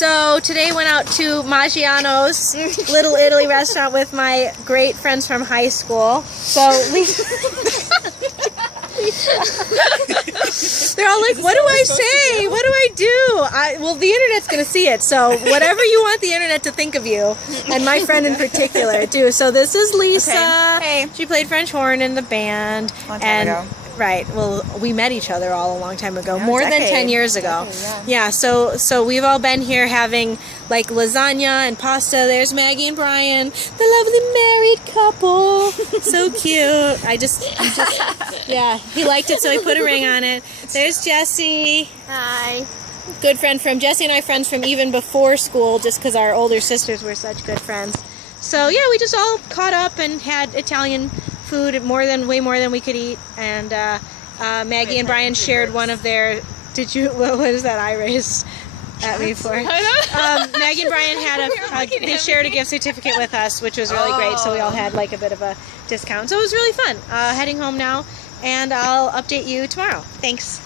So today went out to Maggiano's Little Italy restaurant with my great friends from high school. So they're all like, what do I say? What do I do? Well, the internet's going to see it. So whatever you want the internet to think of you, and my friend in particular, do. So this is Lisa. Okay. Hey. She played French horn in the band. Long time ago. Right. Well, we met each other all a long time ago, Yeah, more than 10 years ago. Yeah. So we've all been here having like lasagna and pasta. There's Maggie and Brian, the lovely married couple. So cute. Yeah. He liked it, so he put a ring on it. There's Jessie. Hi. Good friend from Jessie and I, friends from even before school, just because our older sisters were such good friends. So yeah, we just all caught up and had Italian food, way more than we could eat, and Maggie and Brian shared one of their. What is that I raised at me for? Maggie and Brian had they shared a gift certificate with us, which was really great. So we all had like a bit of a discount. So it was really fun. Heading home now, and I'll update you tomorrow. Thanks.